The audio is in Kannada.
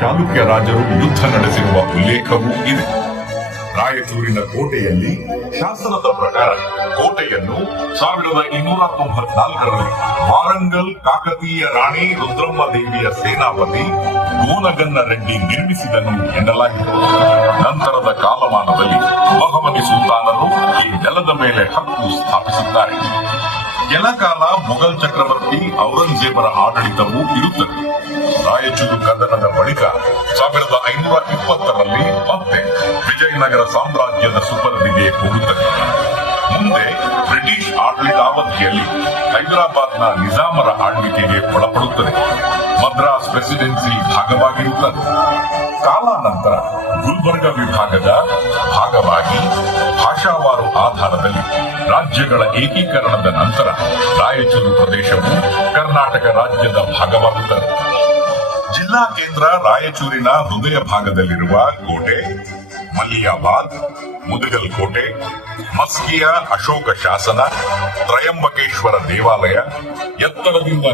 ಚಾಲುಕ್ಯ ರಾಜರು ಯುದ್ಧ ನಡೆಸಿರುವ ಉಲ್ಲೇಖವೂ ಇದೆ. ರಾಯಚೂರಿನ ಕೋಟೆಯಲ್ಲಿ ಶಾಸನದ ಪ್ರಕಾರ ಕೋಟೆಯನ್ನು 1294ರಲ್ಲಿ ವಾರಂಗಲ್ ಕಾಕತೀಯ ರಾಣಿ ರುದ್ರಮ್ಮ ದೇವಿಯ ಸೇನಾಪತಿ ಗೋನಗನ್ನ ರೆಡ್ಡಿ ನಿರ್ಮಿಸಿದನು ಎನ್ನಲಾಗಿದೆ. ನಂತರದ ಕಾಲಮಾನದಲ್ಲಿ ಬಹಮನಿ ಸುಲ್ತಾನರು ಈ ನೆಲದ ಮೇಲೆ ಹಕ್ಕು ಸ್ಥಾಪಿಸುತ್ತಾರೆ. ಕೆಲ ಕಾಲ ಮೊಘಲ್ ಚಕ್ರವರ್ತಿ ಔರಂಗಜೇಬರ ಆಡಳಿತವೂ ಇರುತ್ತದೆ. ರಾಯಚೂರು ಕದನದ ಬಳಿಕ 1520ರಲ್ಲಿ ಮತ್ತೆ ವಿಜಯನಗರ ಸಾಮ್ರಾಜ್ಯದ ಸುಪರ್ದಿಗೆ ಹೋಗುತ್ತದೆ. ಮುಂದೆ ಬ್ರಿಟಿಷ್ ಆಡಳಿತಾವಧಿಯಲ್ಲಿ ಹೈದರಾಬಾದ್ನ ನಿಜಾಮರ ಆಳ್ವಿಕೆಗೆ ಒಳಪಡುತ್ತದೆ. ಮದ್ರಾಸ್ ಪ್ರೆಸಿಡೆನ್ಸಿ ಭಾಗವಾಗಿರುತ್ತದೆ. ಕಾಲಾನಂತರ ಗುಲ್ಬರ್ಗ ವಿಭಾಗದ ಭಾಗವಾಗಿ ಭಾಷಾವಾರು ಆಧಾರದಲ್ಲಿ ರಾಜ್ಯಗಳ ಏಕೀಕರಣದ ನಂತರ ರಾಯಚೂರು ಪ್ರದೇಶವು ಕರ್ನಾಟಕ ರಾಜ್ಯದ ಭಾಗವಾಗುತ್ತದೆ. ಜಿಲ್ಲಾ ಕೇಂದ್ರ ರಾಯಚೂರಿನ ಹೃದಯ ಭಾಗದಲ್ಲಿರುವ ಕೋಟೆ ಮಲ್ಲಿಯಾಬಾದ್, ಮುದಗಲ್ ಕೋಟೆ, ಮಸ್ಕಿಯ ಅಶೋಕ ಶಾಸನ, ತ್ರಯಂಬಕೇಶ್ವರ ದೇವಾಲಯ ಎತ್ತರದಿಂದ